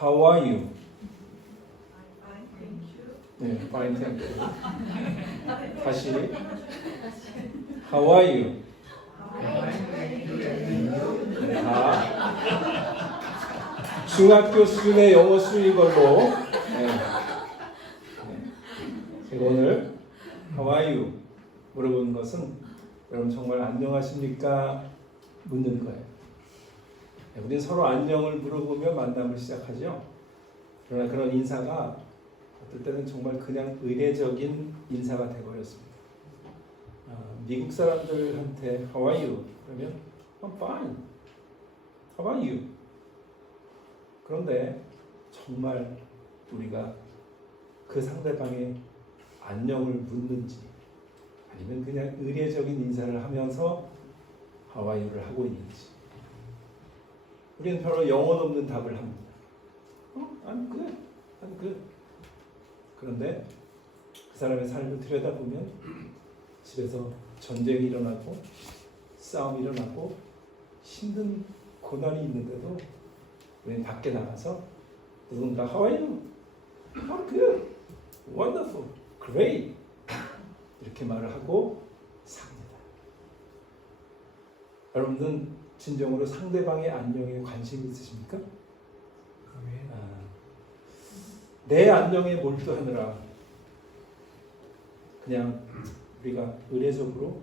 How are you? 네, fine, thank you. 다시. How are you? 중학교 수준의 영어 수준인 걸로. 제가 오늘 How are you? 물어보는 것은 여러분 정말 안녕하십니까? 묻는 거예요. 우리는 서로 안녕을 물어보며 만남을 시작하죠. 그러나 그런 인사가 어떨 때는 정말 그냥 의례적인 인사가 되어버렸습니다. 미국 사람들한테 How are you? 그러면 I'm fine. How are you? 그런데 정말 우리가 그 상대방의 안녕을 묻는지 아니면 그냥 의례적인 인사를 하면서 How are you를 하고 있는지 우리는 별로 영혼 없는 답을 합니다. I'm good. I'm good. 그런데 그 사람의 삶을 들여다보면 집에서 전쟁이 일어나고 싸움이 일어나고 힘든 고난이 있는데도 우리는 밖에 나가서 누군가 How are you? I'm good. Wonderful. Great. 이렇게 말을 하고 삽니다. 여러분들은 진정으로 상대방의 안녕에 관심이 있으십니까? 내 안녕에 몰두하느라 그냥 우리가 의례적으로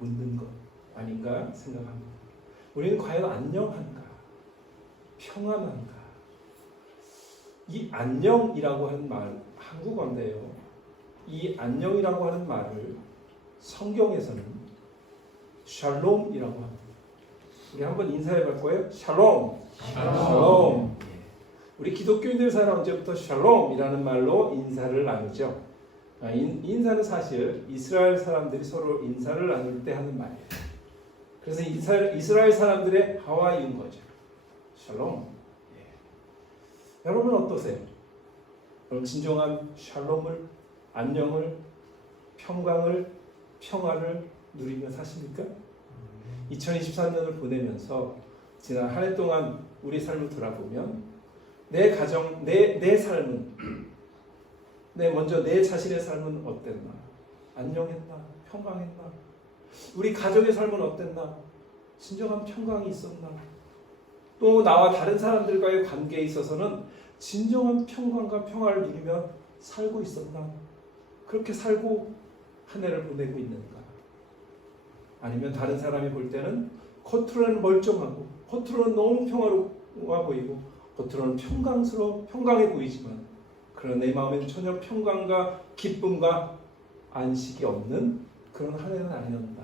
묻는 것 아닌가 생각합니다. 우리는 과연 안녕한가? 평안한가? 이 안녕이라고 하는 말 한국어인데요. 이 안녕이라고 하는 말을 성경에서는 샬롬이라고 합니다. 우리 한번 인사해 볼 거예요. 샬롬. 샬롬. 우리 기독교인들 사이는 언제부터 샬롬이라는 말로 인사를 나누죠. 인사는 사실 이스라엘 사람들이 서로 인사를 나눌 때 하는 말이에요. 그래서 이스라엘 사람들의 하와이인 거죠. 샬롬. 여러분 어떠세요? 여러분 진정한 샬롬을, 안녕을, 평강을, 평화를 누리며 사십니까? 2023년을 보내면서 지난 한 해 동안 우리 삶을 돌아보면 내 가정, 내 삶은 먼저 내 자신의 삶은 어땠나? 안녕했나? 평강했나? 우리 가족의 삶은 어땠나? 진정한 평강이 있었나? 또 나와 다른 사람들과의 관계에 있어서는 진정한 평강과 평화를 누리며 살고 있었나? 그렇게 살고 한 해를 보내고 있는가? 아니면 다른 사람이 볼 때는 겉으로는 멀쩡하고 겉으로는 너무 평화로워 보이고 겉으로는 평강해 보이지만 그러나 내 마음에는 전혀 평강과 기쁨과 안식이 없는 그런 한 해는 아니었다.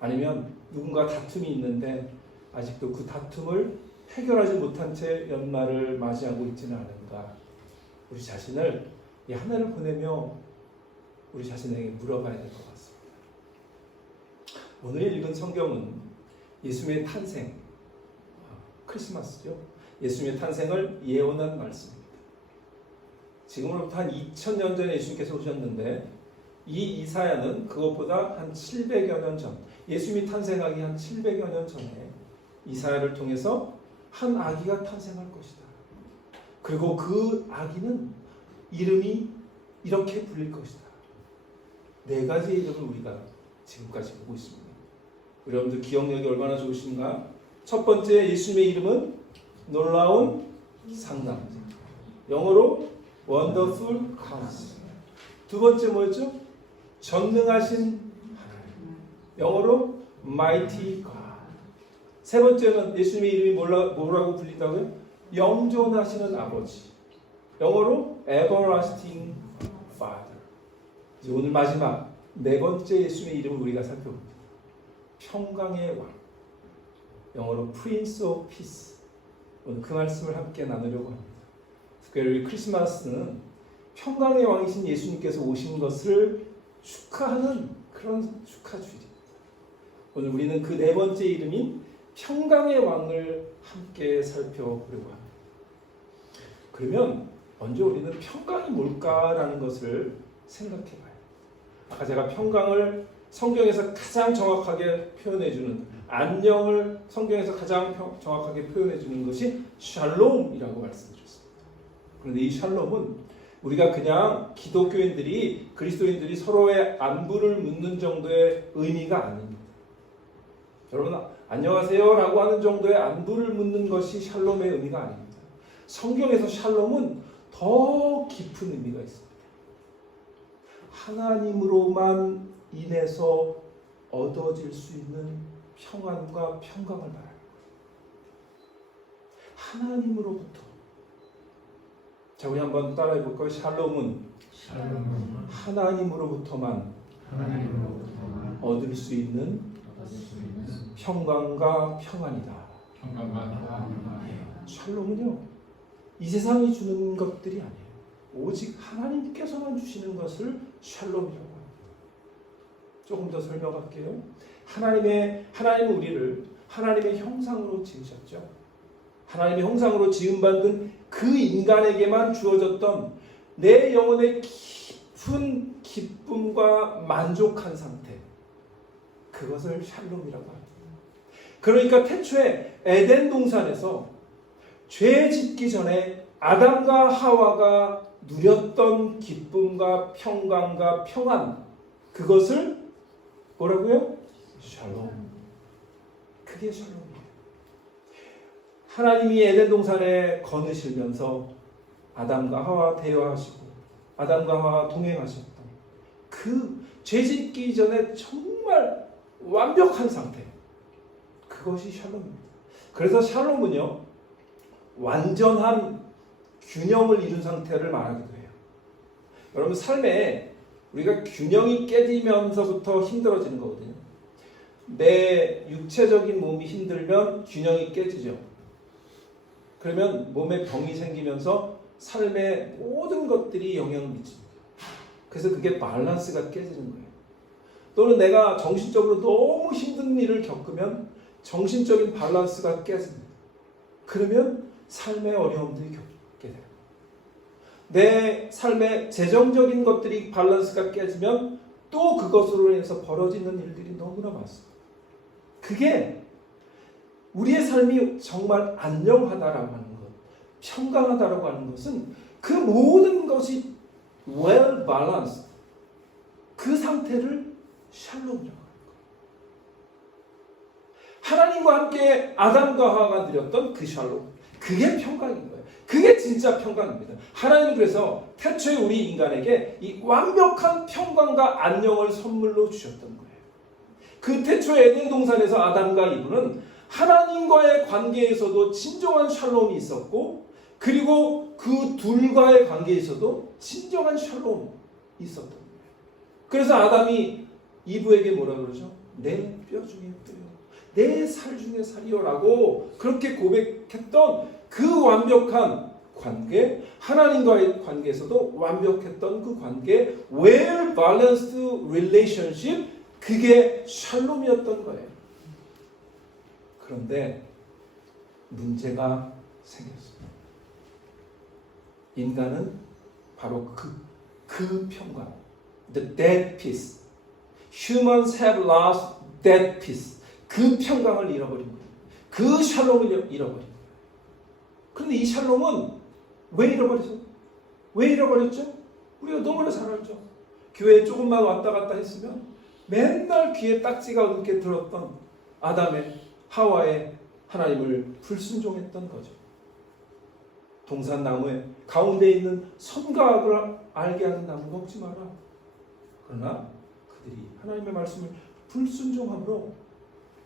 아니면 누군가 다툼이 있는데 아직도 그 다툼을 해결하지 못한 채 연말을 맞이하고 있지는 않은가. 우리 자신을 이 한 해를 보내며 우리 자신에게 물어봐야 될 것 같습니다. 오늘 읽은 성경은 예수님의 탄생, 크리스마스죠. 예수님의 탄생을 예언한 말씀입니다. 지금으로부터 한 2000년 전에 예수님께서 오셨는데 이 이사야는 그것보다 한 700여 년 전, 예수님이 탄생하기 한 700여 년 전에 이사야를 통해서 한 아기가 탄생할 것이다. 그리고 그 아기는 이름이 이렇게 불릴 것이다. 4가지의 이름을 우리가 지금까지 보고 있습니다. 여러분들 기억력이 얼마나 좋으신가? 첫 번째 예수님의 이름은 놀라운 상담자. 영어로 Wonderful Counselor. 두 번째 뭐였죠? 전능하신 하나님. 영어로 Mighty God. 세 번째는 예수님의 이름이 뭐라고 불린다고요? 영존하시는 아버지. 영어로 Everlasting Father. 이제 오늘 마지막 4번째 예수님의 이름을 우리가 살펴봅니다. 평강의 왕. 영어로 Prince of Peace. 오늘 그 말씀을 함께 나누려고 합니다. 특별히 크리스마스는 평강의 왕이신 예수님께서 오신 것을 축하하는 그런 축하주일입니다. 오늘 우리는 그 4번째 이름인 평강의 왕을 함께 살펴보려고 합니다. 그러면 먼저 우리는 평강이 뭘까라는 것을 생각해 봐요. 아까 제가 평강을 성경에서 가장 정확하게 표현해주는 안녕을 성경에서 가장 정확하게 표현해주는 것이 샬롬이라고 말씀드렸습니다. 그런데 이 샬롬은 우리가 그냥 기독교인들이 그리스도인들이 서로의 안부를 묻는 정도의 의미가 아닙니다. 여러분 안녕하세요 라고 하는 정도의 안부를 묻는 것이 샬롬의 의미가 아닙니다. 성경에서 샬롬은 더 깊은 의미가 있습니다. 하나님으로만 인해서 얻어질 수 있는 평안과 평강을 말합니다. 하나님으로부터. 자, 우리 한번 따라해 볼까요? 샬롬은 하나님으로부터만 얻을 수 있는 평강과 평안이다. 샬롬은요, 이 세상이 주는 것들이 아니에요. 오직 하나님께서만 주시는 것을 샬롬이라고 합니다. 조금 더 설명할게요. 하나님은 우리를 하나님의 형상으로 지으셨죠. 하나님의 형상으로 지음받은 그 인간에게만 주어졌던 내 영혼의 깊은 기쁨과 만족한 상태, 그것을 샬롬이라고 합니다. 그러니까 태초에 에덴 동산에서 죄 짓기 전에 아담과 하와가 누렸던 기쁨과 평강과 평안, 그것을 뭐라고요? 샬롬. 그게 샬롬이에요. 하나님이 에덴 동산에 거느시면서 아담과 하와 대화하시고 아담과 하와 동행하셨던 그 죄짓기 전에 정말 완벽한 상태, 그것이 샬롬입니다. 그래서 샬롬은요, 완전한 균형을 이룬 상태를 말하기도 해요. 여러분 삶에 우리가 균형이 깨지면서부터 힘들어지는 거거든요. 내 육체적인 몸이 힘들면 균형이 깨지죠. 그러면 몸에 병이 생기면서 삶의 모든 것들이 영향을 미칩니다. 그래서 그게 밸런스가 깨지는 거예요. 또는 내가 정신적으로 너무 힘든 일을 겪으면 정신적인 밸런스가 깨집니다. 그러면 삶의 어려움들이 겪게 돼요. 내 삶의 재정적인 것들이 밸런스가 깨지면 또 그것으로 인해서 벌어지는 일들이 너무나 많습니다. 그게 우리의 삶이 정말 안녕하다라고 하는 것, 평강하다라고 하는 것은 그 모든 것이 well balanced, 그 상태를 샬롬이라고 합니다. 하나님과 함께 아담과 하와가 누렸던 그 샬롬, 그게 평강인 거예요. 그게 진짜 평강입니다. 하나님은 그래서 태초에 우리 인간에게 이 완벽한 평강과 안녕을 선물로 주셨던 거예요. 그 태초에 에덴 동산에서 아담과 이브는 하나님과의 관계에서도 진정한 샬롬이 있었고, 그리고 그 둘과의 관계에서도 진정한 샬롬이 있었던 거예요. 그래서 아담이 이브에게 뭐라 그러죠? 내 뼈 중에 뼈요, 내 살 중에 살이요라고 그렇게 고백했던 그 완벽한 관계, 하나님과의 관계에서도 완벽했던 그 관계, well balanced relationship, 그게 샬롬이었던 거예요. 그런데 문제가 생겼습니다. 인간은 바로 그 평강, the dead peace, humans have lost that peace, 그 평강을 잃어버린 거예요. 그 샬롬을 잃어버린 거예요. 그런데 이 샬롬은 왜 잃어버렸죠? 왜 잃어버렸죠? 우리가 너무나 잘 알죠. 교회에 조금만 왔다 갔다 했으면 맨날 귀에 딱지가 없게 들었던 아담의 하와의 하나님을 불순종했던 거죠. 동산나무의 가운데 있는 선과 악을 알게 하는 나무 먹지 마라. 그러나 그들이 하나님의 말씀을 불순종함으로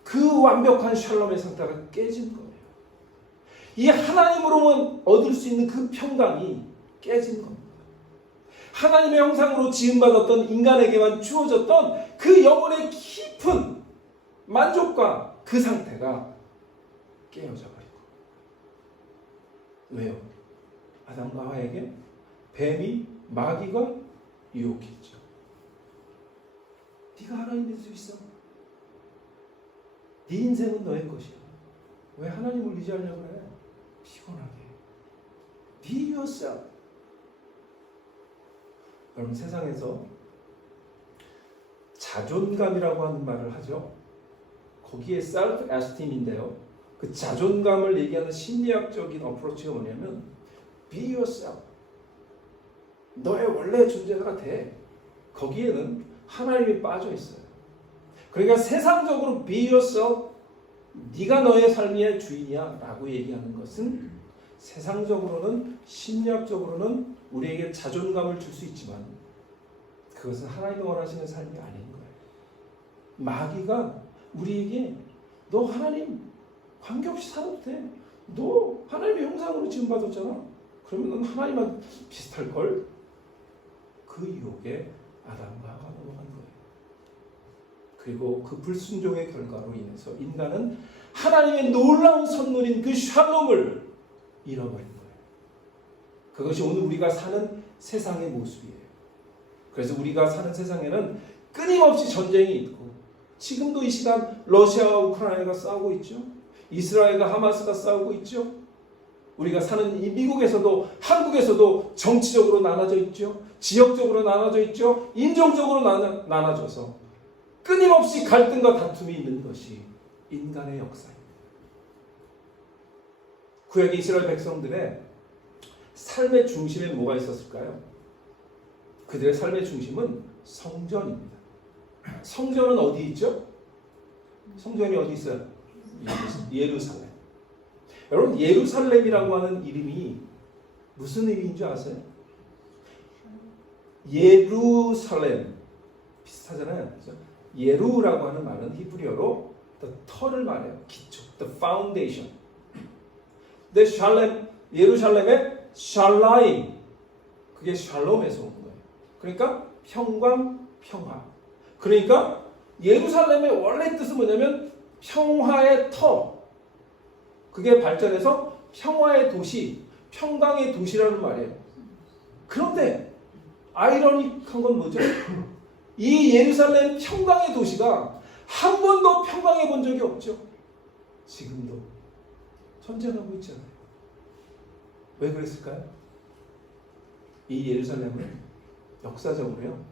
그 완벽한 샬롬의 상태가 깨진 거예요. 이 하나님으로만 얻을 수 있는 그 평강이 깨진 겁니다. 하나님의 형상으로 지음받았던 인간에게만 주어졌던 그 영혼의 깊은 만족과 그 상태가 깨어져 버리고. 왜요? 아담과 하와에게 뱀이, 마귀가 유혹했죠. 네가 하나님이 될 수 있어. 네 인생은 너의 것이야. 왜 하나님을 의지하려고 그래? 피곤하게. Be yourself. 여러분, 세상에서 자존감이라고 하는 말을 하죠. 거기에 self esteem인데요. 그 자존감을 얘기하는 심리학적인 어프로치가 뭐냐면 be yourself. 너의 원래 존재가 돼. 거기에는 하나님이 빠져 있어요. 그러니까 세상적으로 be yourself, 네가 너의 삶의 주인이야 라고 얘기하는 것은 세상적으로는 심리학적으로는 우리에게 자존감을 줄 수 있지만 그것은 하나님이 원하시는 삶이 아닌 거예요. 마귀가 우리에게 너 하나님 관계없이 살아도 돼. 너 하나님의 형상으로 지음받았잖아. 그러면 넌 하나님과 비슷할걸? 그 유혹에 아담과 하와가 넘어간 거예요. 그리고 그 불순종의 결과로 인해서 인간은 하나님의 놀라운 선물인 그 샬롬을 잃어버린 거예요. 그것이 오늘 우리가 사는 세상의 모습이에요. 그래서 우리가 사는 세상에는 끊임없이 전쟁이 있고 지금도 이 시간 러시아와 우크라이나가 싸우고 있죠. 이스라엘과 하마스가 싸우고 있죠. 우리가 사는 이 미국에서도 한국에서도 정치적으로 나눠져 있죠. 지역적으로 나눠져 있죠. 인종적으로 나눠져서 끊임없이 갈등과 다툼이 있는 것이 인간의 역사입니다. 구약의 이스라엘 백성들의 삶의 중심에 뭐가 있었을까요? 그들의 삶의 중심은 성전입니다. 성전은 어디 있죠? 성전이 어디 있어요? 예루살렘. 여러분 예루살렘이라고 하는 이름이 무슨 의미인 줄 아세요? 예루살렘 비슷하잖아요. 그렇죠? 예루라고 하는 말은 히브리어로 the 터를 말해요. 기초, the foundation. 근데 샬렘, 예루살렘의 샬라임, 그게 샬롬에서 온 거예요. 그러니까 평강, 평화. 그러니까 예루살렘의 원래 뜻은 뭐냐면 평화의 터. 그게 발전해서 평화의 도시, 평강의 도시라는 말이에요. 그런데 아이러니한 건 뭐죠? 이 예루살렘 평강의 도시가 한 번도 평강해 본 적이 없죠. 지금도 전쟁하고 있잖아요. 왜 그랬을까요? 이 예루살렘은 역사적으로요.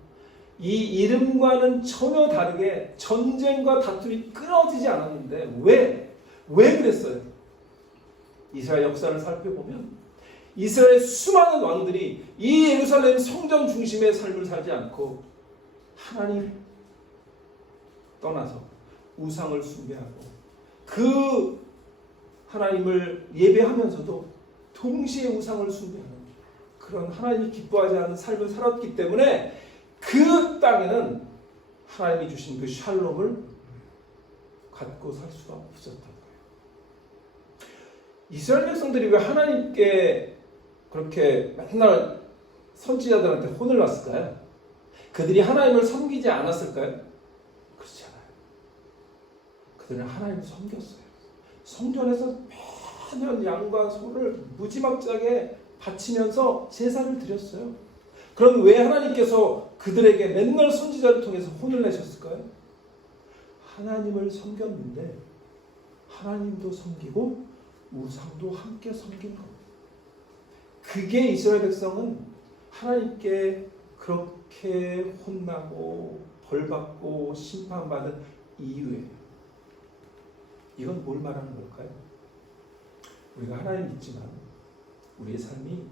이 이름과는 전혀 다르게 전쟁과 다툼이 끊어지지 않았는데 왜 그랬어요? 이스라엘 역사를 살펴보면 이스라엘 수많은 왕들이 이 예루살렘 성전 중심의 삶을 살지 않고 하나님 떠나서 우상을 숭배하고 그 하나님을 예배하면서도 동시에 우상을 숭배하는 그런 하나님이 기뻐하지 않는 삶을 살았기 때문에 그 땅에는 하나님이 주신 그 샬롬을 갖고 살 수가 없었던 거예요. 이스라엘 백성들이 왜 하나님께 그렇게 맨날 선지자들한테 혼을 났을까요? 그들이 하나님을 섬기지 않았을까요? 그렇지 않아요. 그들은 하나님을 섬겼어요. 성전에서 매년 양과 소를 무지막지하게 바치면서 제사를 드렸어요. 그럼 왜 하나님께서 그들에게 맨날 선지자를 통해서 혼을 내셨을까요? 하나님을 섬겼는데 하나님도 섬기고 우상도 함께 섬긴 겁니다. 그게 이스라엘 백성은 하나님께 그렇게 혼나고 벌받고 심판받은 이유예요. 이건 뭘 말하는 걸까요? 우리가 하나님 믿지만 우리의 삶이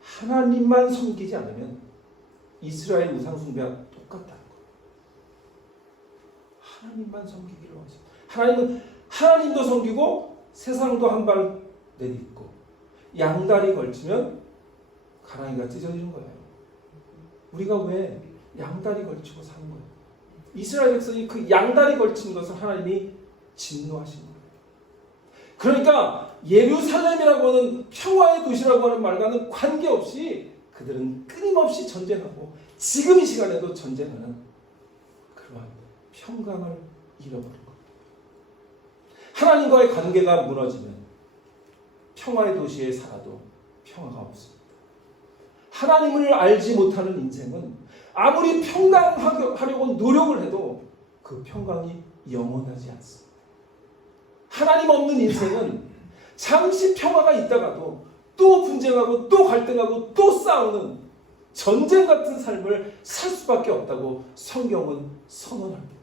하나님만 섬기지 않으면 이스라엘 우상 숭배와 똑같다는 거예요. 하나님만 섬기기를 원하세요. 하나님은 하나님도 섬기고 세상도 한 발 내딛고 양다리 걸치면 가랑이가 찢어지는 거예요. 우리가 왜 양다리 걸치고 사는 거예요? 이스라엘 백성이 그 양다리 걸친 것을 하나님이 진노하신 거예요. 그러니까 예루살렘이라고 하는 평화의 도시라고 하는 말과는 관계없이 그들은 끊임없이 전쟁하고 지금 이 시간에도 전쟁하는 그러한 평강을 잃어버린 겁니다. 하나님과의 관계가 무너지면 평화의 도시에 살아도 평화가 없습니다. 하나님을 알지 못하는 인생은 아무리 평강하려고 노력을 해도 그 평강이 영원하지 않습니다. 하나님 없는 인생은 잠시 평화가 있다가도 또 분쟁하고 또 갈등하고 또 싸우는 전쟁 같은 삶을 살 수밖에 없다고 성경은 선언합니다.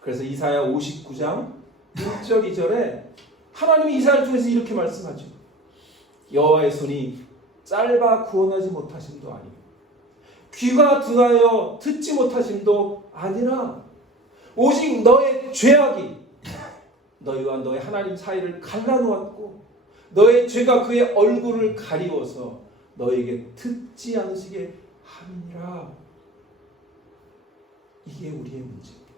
그래서 이사야 59장 1절 2절에 하나님이 이사야를 통해서 이렇게 말씀하죠. 여호와의 손이 짧아 구원하지 못하심도 아니고 귀가 둔하여 듣지 못하심도 아니라 오직 너의 죄악이 너희와 너의 하나님 사이를 갈라놓았고 너의 죄가 그의 얼굴을 가리워서 너에게 듣지 않으시게 함이니라. 이게 우리의 문제입니다.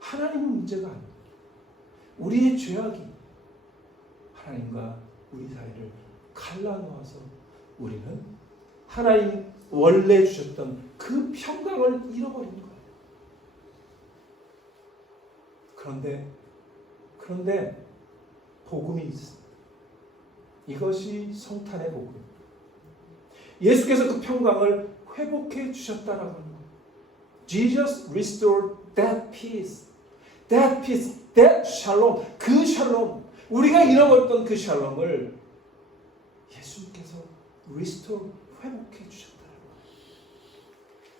하나님의 문제가 아닙니다. 우리의 죄악이 하나님과 우리 사이를 갈라놓아서 우리는 하나님 원래 주셨던 그 평강을 잃어버린 거예요. 그런데 복음이 있습니다. 이것이 성탄의 복음입니다. 예수께서 그 평강을 회복해 주셨다라고 하는 거예요. Jesus restored that peace. That peace, that shalom. 그 샬롬. 우리가 잃어버렸던 그 샬롬을 예수님께서 restore, 회복해 주셨다는 거예요.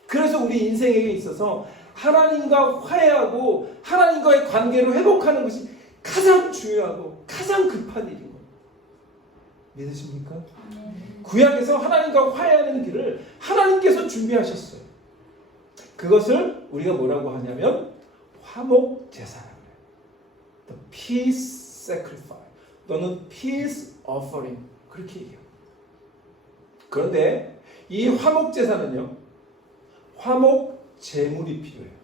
그래서 우리 인생에 있어서 하나님과 화해하고 하나님과의 관계를 회복하는 것이 가장 중요하고 가장 급한 일인 거예요. 믿으십니까? 구약에서 하나님과 화해하는 길을 하나님께서 준비하셨어요. 그것을 우리가 뭐라고 하냐면 화목 제사라고 해요. The peace sacrifice 또는 peace offering 그렇게 얘기해요. 그런데 이 화목 제사는요, 화목 제물이 필요해요.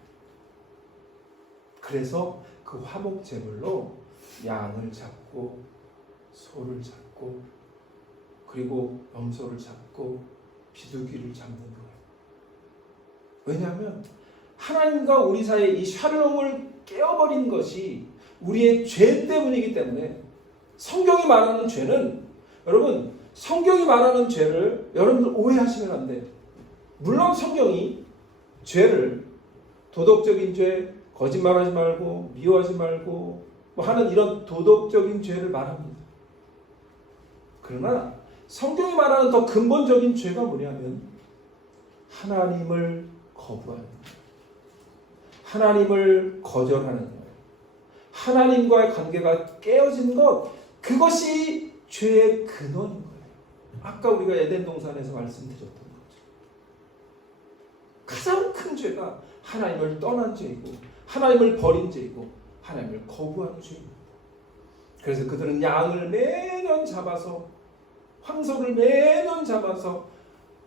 그래서 그 화목 제물로 양을 잡고 소를 잡고 그리고 염소를 잡고 비둘기를 잡는 거예요. 왜냐하면 하나님과 우리 사이의 이 샬롬을 깨어버린 것이 우리의 죄 때문이기 때문에 성경이 말하는 죄는 여러분 성경이 말하는 죄를 여러분들 오해하시면 안 돼요. 물론 성경이 죄를 도덕적인 죄, 거짓말하지 말고 미워하지 말고 뭐 하는 이런 도덕적인 죄를 말합니다. 그러나 성경이 말하는 더 근본적인 죄가 뭐냐면 하나님을 거부하는 거예요. 하나님을 거절하는 거예요. 하나님과의 관계가 깨어진 것, 그것이 죄의 근원인 거예요. 아까 우리가 에덴 동산에서 말씀드렸던 거죠. 가장 큰 죄가 하나님을 떠난 죄이고 하나님을 버린 죄이고 하나님을 거부하는 죄입니다. 그래서 그들은 양을 매년 잡아서 황소를 매년 잡아서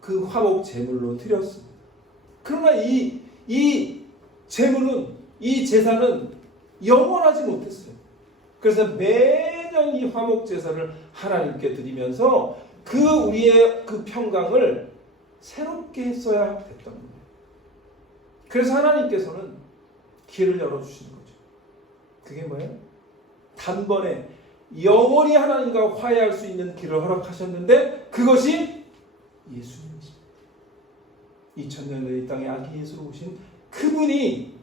그 화목 제물로 드렸습니다. 그러나 이 제물은 이 제사는 영원하지 못했어요. 그래서 매년 이 화목 제사를 하나님께 드리면서 그 우리의 그 평강을 새롭게 했어야 됐던 거예요. 그래서 하나님께서는 길을 열어주시는 거죠. 그게 뭐예요? 단번에 영원히 하나님과 화해할 수 있는 길을 허락하셨는데 그것이 예수님이십니다. 2000년대 이 땅에 아기 예수로 오신 그분이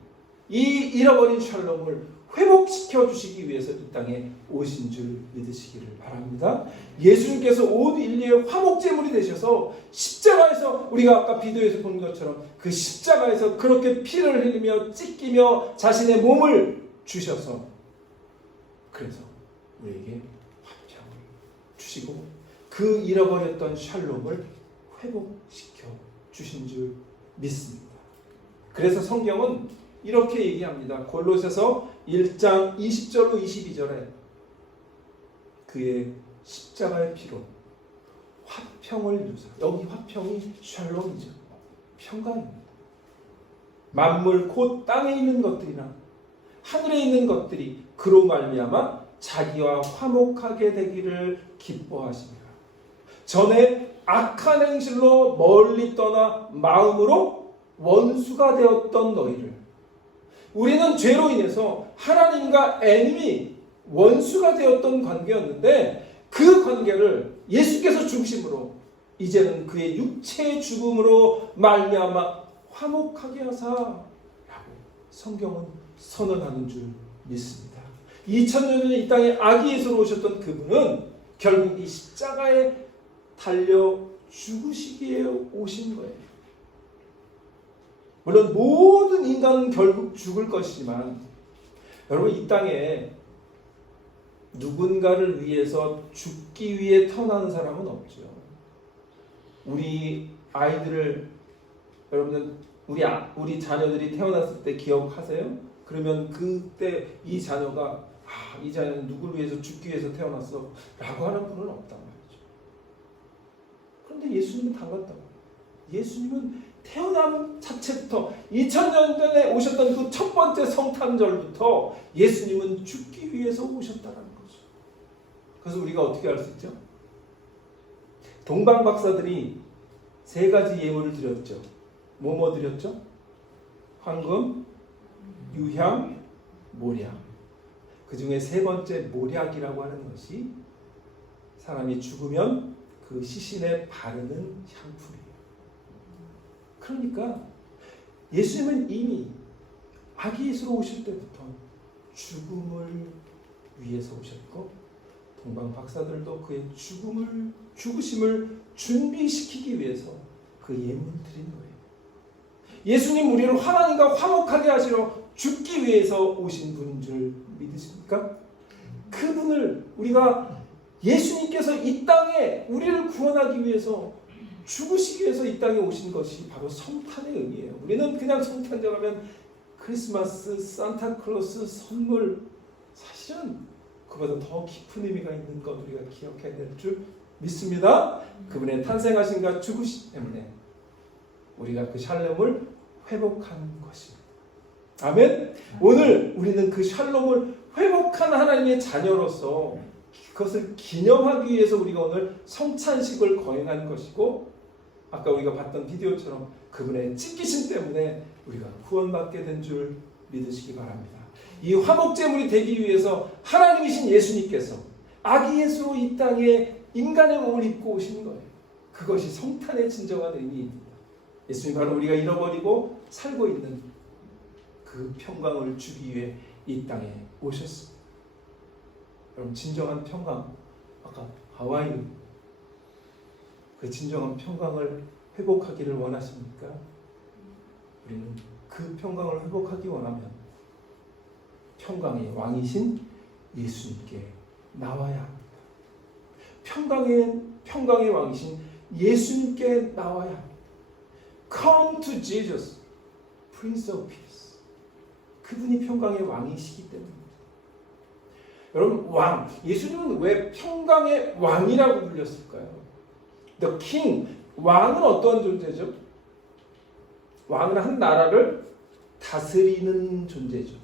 이 잃어버린 샬롬을 회복시켜 주시기 위해서 이 땅에 오신 줄 믿으시기를 바랍니다. 예수님께서 온 인류의 화목제물이 되셔서 십자가에서 우리가 아까 비디오에서 본 것처럼 그 십자가에서 그렇게 피를 흘리며 찢기며 자신의 몸을 주셔서 그래서 우리에게 화평을 주시고 그 잃어버렸던 샬롬을 회복시켜 주신 줄 믿습니다. 그래서 성경은 이렇게 얘기합니다. 골로새서 1장 20절로 22절에 그의 십자가의 피로 화평을 이루사. 여기 화평이 샬롬이죠. 평강입니다. 만물 곧 땅에 있는 것들이나 하늘에 있는 것들이 그로 말미암아 자기와 화목하게 되기를 기뻐하십니다. 전에 악한 행실로 멀리 떠나 마음으로 원수가 되었던 너희를 우리는 죄로 인해서 하나님과 애님이 원수가 되었던 관계였는데 그 관계를 예수께서 중심으로 이제는 그의 육체의 죽음으로 말미암아 화목하게 하사라고 성경은 선언하는 줄 믿습니다. 2000년 전에 이 땅에 아기 예수로 오셨던 그분은 결국 이 십자가에 달려 죽으시기에 오신 거예요. 물론 모든 인간은 결국 죽을 것이지만 여러분, 이 땅에 누군가를 위해서 죽기 위해 태어나는 사람은 없죠. 우리 아이들을, 여러분들 우리 자녀들이 태어났을 때 기억하세요? 그러면 그때 이 자녀가 이 자녀는 누구를 위해서 죽기 위해서 태어났어 라고 하는 분은 없단 말이죠. 그런데 예수님은 달랐다고. 예수님은 태어남 자체부터 2000년 전에 오셨던 그 첫 번째 성탄절부터 예수님은 죽기 위해서 오셨다는 거죠. 그래서 우리가 어떻게 알 수 있죠? 동방 박사들이 3가지 예물을 드렸죠. 뭐 드렸죠? 황금, 유향, 모략. 그 중에 3번째 모략이라고 하는 것이 사람이 죽으면 그 시신에 바르는 향품이에요. 그러니까 예수님은 이미 아기 예수로 오실 때부터 죽음을 위해서 오셨고, 동방 박사들도 그의 죽으심을 준비시키기 위해서 그 예물을 드린 거예요. 예수님 우리를 하나님과 화목하게 하시러 죽기 위해서 오신 분인 줄 믿으십니까? 그분을 우리가, 예수님께서 이 땅에 우리를 구원하기 위해서 죽으시기 위해서 이 땅에 오신 것이 바로 성탄의 의미예요. 우리는 그냥 성탄절 하면 크리스마스, 산타클로스, 선물, 사실은 그보다 더 깊은 의미가 있는 것 우리가 기억해야 될 줄 믿습니다. 그분의 탄생하심과 죽으심 때문에 우리가 그 샬롬을 회복한 것입니다. 아멘. 오늘 우리는 그 샬롬을 회복한 하나님의 자녀로서 그것을 기념하기 위해서 우리가 오늘 성찬식을 거행한 것이고, 아까 우리가 봤던 비디오처럼 그분의 찢기심 때문에 우리가 구원받게 된 줄 믿으시기 바랍니다. 이 화목제물이 되기 위해서 하나님이신 예수님께서 아기 예수로 이 땅에 인간의 몸을 입고 오신 거예요. 그것이 성탄의 진정한 의미입니다. 예수님 바로 우리가 잃어버리고 살고 있는 그 평강을 주기 위해 이 땅에 오셨습니다. 여러분, 진정한 평강, 아까 하와이 그 진정한 평강을 회복하기를 원하십니까? 우리는 그 평강을 회복하기 원하면 평강의 왕이신 예수님께 나와야 합니다. 평강의 왕이신 예수님께 나와야 합니다. Come to Jesus, Prince of Peace. 그분이 평강의 왕이시기 때문입니다. 여러분, 왕, 예수님은 왜 평강의 왕이라고 불렸을까요? The King, 왕은 어떠한 존재죠? 왕은 한 나라를 다스리는 존재죠.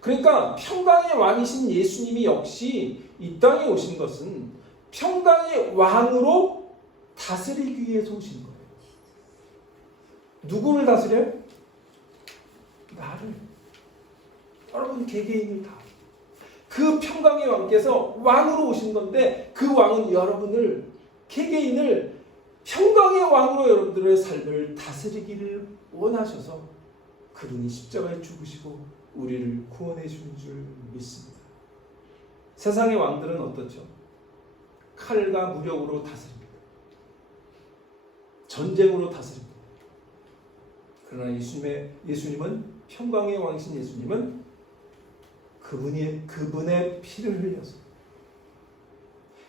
그러니까 평강의 왕이신 예수님이 역시 이 땅에 오신 것은 평강의 왕으로 다스리기 위해서 오신 거예요. 누구를 다스려요? 나를. 여러분, 개개인을 다. 그 평강의 왕께서 왕으로 오신 건데, 그 왕은 여러분을, 개개인을 평강의 왕으로 여러분들의 삶을 다스리기를 원하셔서 그분이 십자가에 죽으시고 우리를 구원해 주는 줄 믿습니다. 세상의 왕들은 어떻죠? 칼과 무력으로 다스립니다. 전쟁으로 다스립니다. 그러나 예수님은, 평강의 왕이신 예수님은 그분의 피를 흘려서,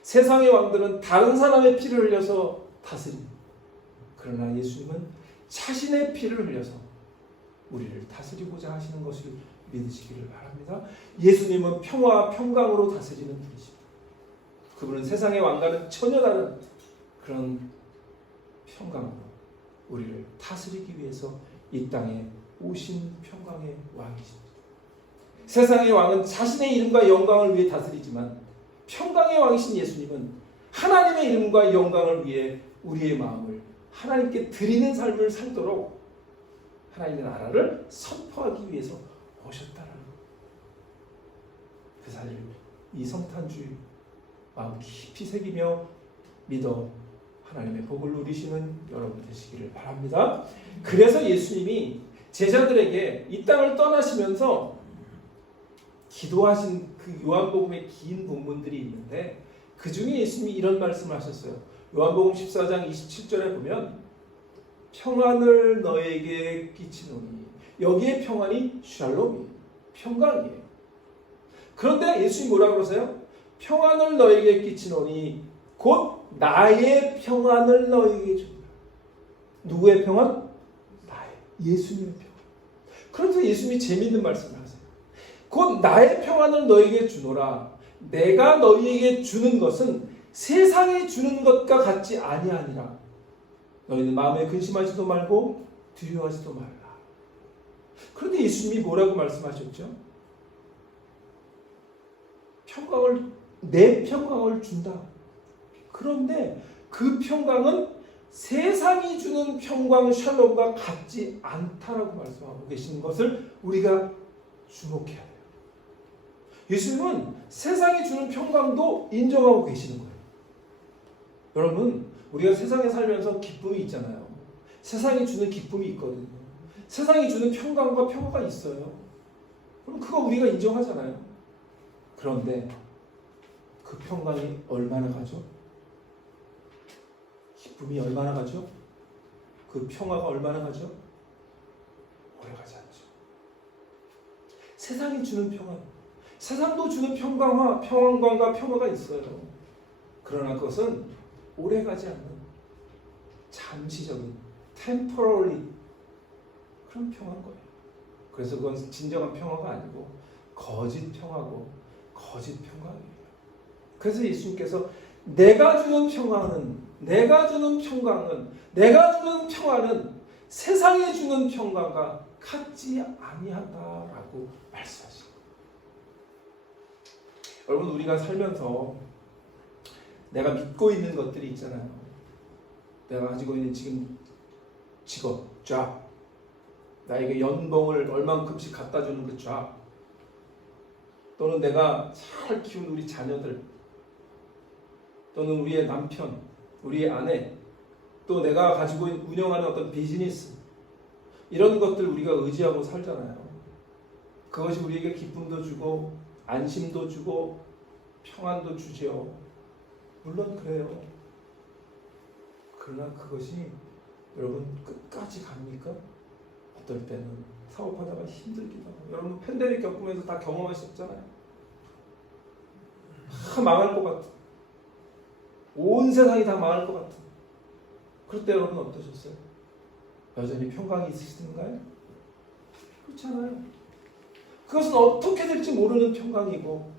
세상의 왕들은 다른 사람의 피를 흘려서 다스립니다. 그러나 예수님은 자신의 피를 흘려서 우리를 다스리고자 하시는 것을 믿으시기를 바랍니다. 예수님은 평화와 평강으로 다스리는 분이십니다. 그분은 세상의 왕과는 전혀 다른 그런 평강으로 우리를 다스리기 위해서 이 땅에 오신 평강의 왕이십니다. 세상의 왕은 자신의 이름과 영광을 위해 다스리지만 평강의 왕이신 예수님은 하나님의 이름과 영광을 위해 우리의 마음을 하나님께 드리는 삶을 살도록 하나님의 나라를 선포하기 위해서 오셨다는 그 사실을 이 성탄주의 마음 깊이 새기며 믿어 하나님의 복을 누리시는 여러분 되시기를 바랍니다. 그래서 예수님이 제자들에게 이 땅을 떠나시면서 기도하신 그 요한복음의 긴 본문들이 있는데, 그 중에 예수님이 이런 말씀을 하셨어요. 요한복음 14장 27절에 보면 평안을 너에게 끼치노니, 여기에 평안이 샬롬이에요. 평강이에요. 그런데 예수님이 뭐라고 그러세요? 평안을 너에게 끼치노니 곧 나의 평안을 너에게 준다. 누구의 평안? 나의, 예수님의 평안. 그래서 예수님이 재미있는 말씀을 하세요. 곧 나의 평안을 너에게 주노라. 내가 너희에게 주는 것은 세상이 주는 것과 같지 아니하니라. 너희는 마음에 근심하지도 말고 두려워하지도 말라. 그런데 예수님이 뭐라고 말씀하셨죠? 평강을, 내 평강을 준다. 그런데 그 평강은 세상이 주는 평강 샬롬과 같지 않다라고 말씀하고 계신 것을 우리가 주목해야 돼요. 예수님은 세상이 주는 평강도 인정하고 계시는 거예요. 여러분, 우리가 세상에 살면서 기쁨이 있잖아요. 세상이 주는 기쁨이 있거든요. 세상이 주는 평강과 평화가 있어요. 그럼 그거 우리가 인정하잖아요. 그런데 그 평강이 얼마나 가죠? 기쁨이 얼마나 가죠? 그 평화가 얼마나 가죠? 오래 가지 않죠. 세상이 주는 평안, 세상도 주는 평안과 평화가 있어요. 그러나 그것은 오래 가지 않는 잠시적인 temporary 그런 평화인 거예요. 그래서 그건 진정한 평화가 아니고 거짓 평화고 거짓 평강이에요. 그래서 예수님께서 내가 주는 평강은 세상에 주는 평강과 같지 아니하다라고 말씀하십니다. 여러분, 우리가 살면서 내가 믿고 있는 것들이 있잖아요. 내가 가지고 있는 지금 직업, job, 나에게 연봉을 얼만큼씩 갖다 주는 그 job, 또는 내가 잘 키운 우리 자녀들, 또는 우리의 남편, 우리의 아내, 또 내가 가지고 운영하는 어떤 비즈니스, 이런 것들 우리가 의지하고 살잖아요. 그것이 우리에게 기쁨도 주고 안심도 주고 평안도 주죠. 물론 그래요. 그러나 그것이 여러분 끝까지 갑니까? 어떨 때는 사업하다가 힘들기도 하고, 여러분 팬데믹 겪으면서 다 경험하셨잖아요. 다 망할 것 같은, 온 세상이 다 망할 것 같은, 그럴 때 여러분 어떠셨어요? 여전히 평강이 있으신가요? 그렇지 않아요. 그것은 어떻게 될지 모르는 평강이고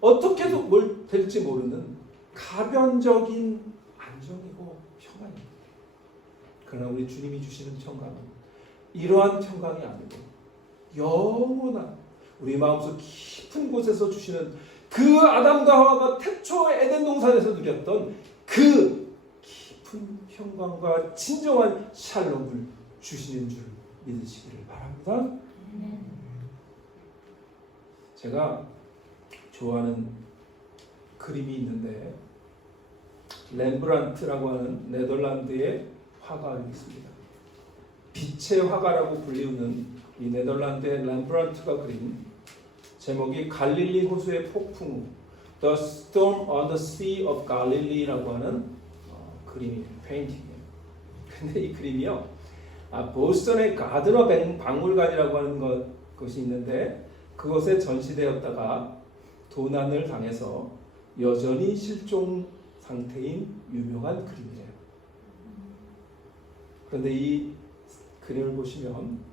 어떻게 뭘 될지 모르는 가변적인 안정이고 평안입니다. 그러나 우리 주님이 주시는 평강은 이러한 평강이 아니고 영원한 우리 마음속 깊은 곳에서 주시는 그 아담과 하와가 태초 에덴 동산에서 누렸던 그 깊은 평강과 진정한 샬롬을 주시는 줄 믿으시기를 바랍니다. 제가 좋아하는 그림이 있는데 렘브란트라고 하는 네덜란드의 화가가 있습니다. 빛의 화가라고 불리우는 이 네덜란드의 렘브란트가 그린 제목이 갈릴리 호수의 폭풍 후 The Storm on the Sea of Galilee라고 하는 그림이에요. 페인팅이에요. 근데 이 그림이요, 보스턴의 가드너 박물관이라고 하는 것이 있는데 그것에 전시되었다가 도난을 당해서 여전히 실종 상태인 유명한 그림이에요. 그런데 이 그림을 보시면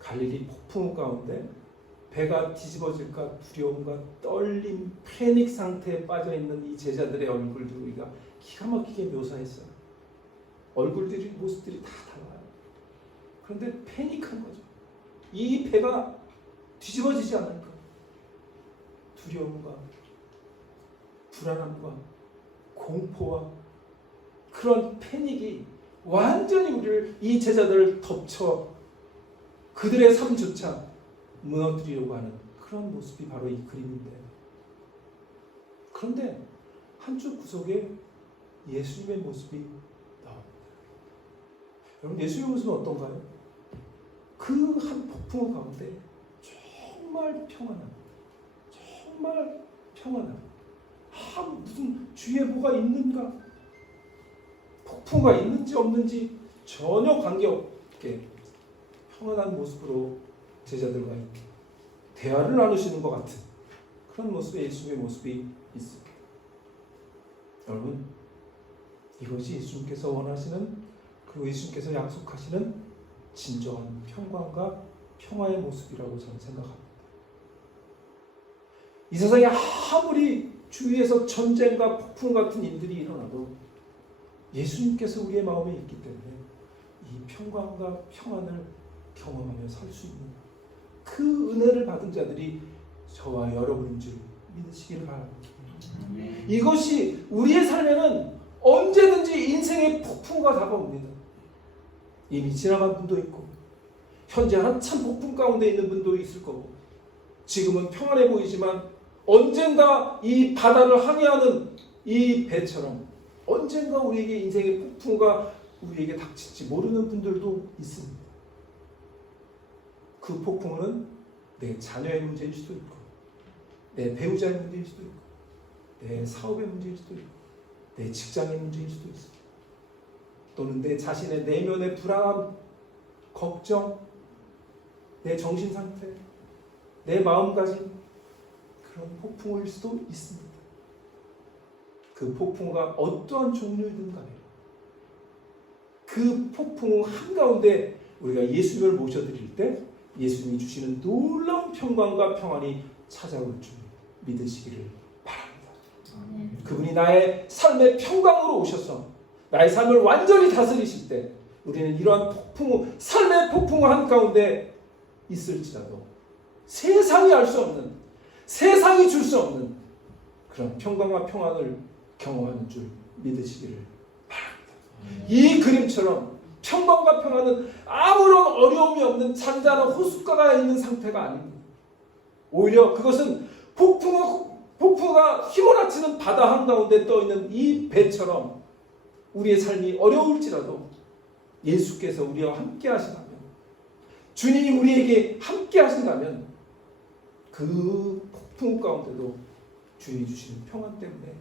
갈릴리 폭풍 가운데 배가 뒤집어질까 두려움과 떨림, 패닉 상태에 빠져있는 이 제자들의 얼굴들을 우리가 기가 막히게 묘사했어요. 얼굴들이, 모습들이 다 달라요. 그런데 패닉한 거죠. 이 배가 뒤집어지지 않을까. 두려움과 불안함과 공포와 그런 패닉이 완전히 우리를, 이 제자들을 덮쳐 그들의 삶조차 무너뜨리려고 하는 그런 모습이 바로 이 그림인데, 그런데 한쪽 구석에 예수님의 모습이 나옵니다. 여러분, 예수님의 모습은 어떤가요? 그 한 폭풍 가운데 정말 평안한 무슨 주위에 뭐가 있는가? 폭풍가 있는지 없는지 전혀 관계없게 평안한 모습으로 제자들과 대화를 나누시는 것 같은 그런 모습의 예수님의 모습이 있습니다. 여러분, 이것이 예수님께서 원하시는, 그리고 예수님께서 약속하시는 진정한 평강과 평화의 모습이라고 저는 생각합니다. 이 세상에 아무리 주위에서 전쟁과 폭풍 같은 일들이 일어나도 예수님께서 우리의 마음에 있기 때문에 이 평강과 평안을 경험하며 살 수 있는 그 은혜를 받은 자들이 저와 여러분인 줄 믿으시기를 바랍니다. 이것이 우리의 삶에는 언제든지 인생의 폭풍과 다가옵니다. 이미 지나간 분도 있고 현재 한참 폭풍 가운데 있는 분도 있을 거고 지금은 평안해 보이지만 언젠가 이 바다를 항해하는 이 배처럼 언젠가 우리에게 인생의 폭풍과 우리에게 닥칠지 모르는 분들도 있습니다. 그 폭풍은 내 자녀의 문제일 수도 있고 내 배우자의 문제일 수도 있고 내 사업의 문제일 수도 있고 내 직장의 문제일 수도 있습니다. 또는 내 자신의 내면의 불안함, 걱정, 내 정신 상태, 내 마음가짐, 그런 폭풍일 수도 있습니다. 그 폭풍과 어떠한 종류이든 간에 그 폭풍 한가운데 우리가 예수님을 모셔드릴 때 예수님이 주시는 놀라운 평강과 평안이 찾아올 줄 믿으시기를 바랍니다. 그분이 나의 삶의 평강으로 오셔서 나의 삶을 완전히 다스리실 때 우리는 이러한 폭풍, 삶의 폭풍 한가운데 있을지라도 세상이 알 수 없는, 세상이 줄 수 없는 그런 평강과 평안을 경험하는 줄 믿으시기를 바랍니다. 이 그림처럼 평강과 평안은 아무런 어려움이 없는 잔잔한 호숫가가 있는 상태가 아닙니다. 오히려 그것은 폭풍과 휘몰아치는 바다 한가운데 떠있는 이 배처럼 우리의 삶이 어려울지라도 예수께서 우리와 함께 하신다면, 주님이 우리에게 함께 하신다면 그 폭풍 가운데도 주님이 주시는 평안 때문에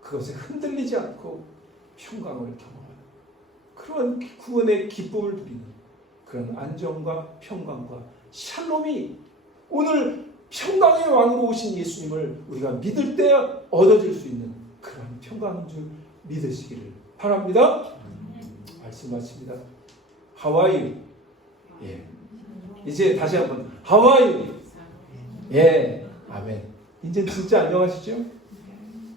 그것에 흔들리지 않고 평강을 경험하는 그런 구원의 기쁨을 누리는 그런 안정과 평강과 샬롬이 오늘 평강의 왕으로 오신 예수님을 우리가 믿을 때 얻어질 수 있는 그런 평강인 줄 믿으시기를 바랍니다. 말씀 마칩니다. 하와이. 예. 이제 다시 한번 하와이. 예. 아멘. 이제 진짜 안녕하시죠?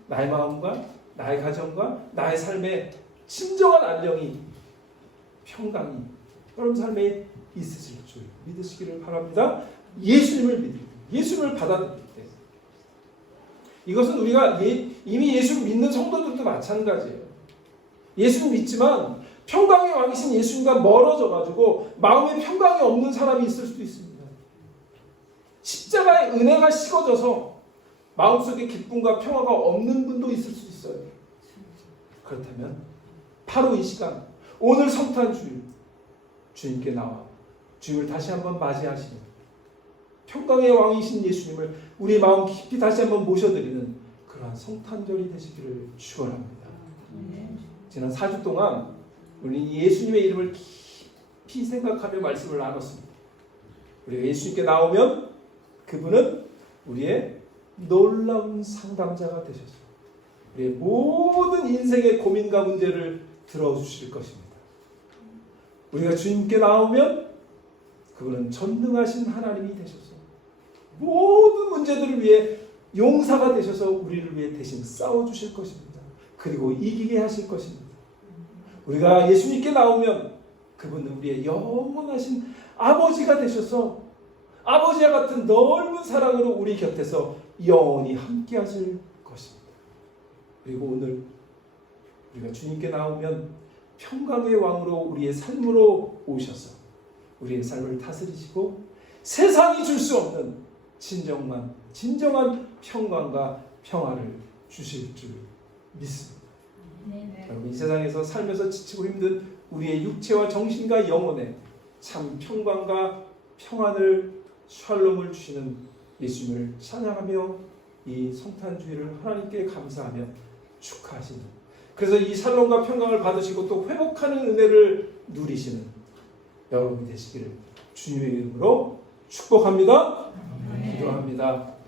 나의 마음과 나의 가정과 나의 삶에 진정한 안정이, 평강이 여러분 삶에 있으실 줄 믿으시기를 바랍니다. 예수님을 믿을 때, 예수님을 받아들일 때, 이것은 우리가 이미 예수를 믿는 성도들도 마찬가지예요. 예수를 믿지만 평강의 왕이신 예수님과 멀어져가지고 마음에 평강이 없는 사람이 있을 수도 있습니다. 십자가의 은혜가 식어져서 마음속에 기쁨과 평화가 없는 분도 있을 수 있어요. 그렇다면 바로 이 시간, 오늘 성탄 주일, 주님께 나와 주님을 다시 한번 맞이하시는 평강의 왕이신 예수님을 우리 마음 깊이 다시 한번 모셔드리는 그러한 성탄절이 되시기를 축원합니다. 지난 4주 동안 우리 예수님의 이름을 깊이 생각하며 말씀을 나눴습니다. 우리가 예수님께 나오면 그분은 우리의 놀라운 상담자가 되셔서 우리의 모든 인생의 고민과 문제를 들어주실 것입니다. 우리가 주님께 나오면 그분은 전능하신 하나님이 되셔서 모든 문제들을 위해 용사가 되셔서 우리를 위해 대신 싸워주실 것입니다. 그리고 이기게 하실 것입니다. 우리가 예수님께 나오면 그분은 우리의 영원하신 아버지가 되셔서 아버지와 같은 넓은 사랑으로 우리 곁에서 영원히 함께 하실 것입니다. 그리고 오늘 우리가 주님께 나오면 평강의 왕으로 우리의 삶으로 오셔서 우리의 삶을 다스리시고 세상이 줄 수 없는 진정한 평강과 평화를 주실 줄 믿습니다. 여러분, 이 세상에서 살면서 지치고 힘든 우리의 육체와 정신과 영혼에 참 평강과 평안을 샬롬을 주시는 예수님을 찬양하며 이 성탄주의를 하나님께 감사하며 축하하시는, 그래서 이 샬롬과 평강을 받으시고 또 회복하는 은혜를 누리시는 여러분이 되시기를 주님의 이름으로 축복합니다. 기도합니다.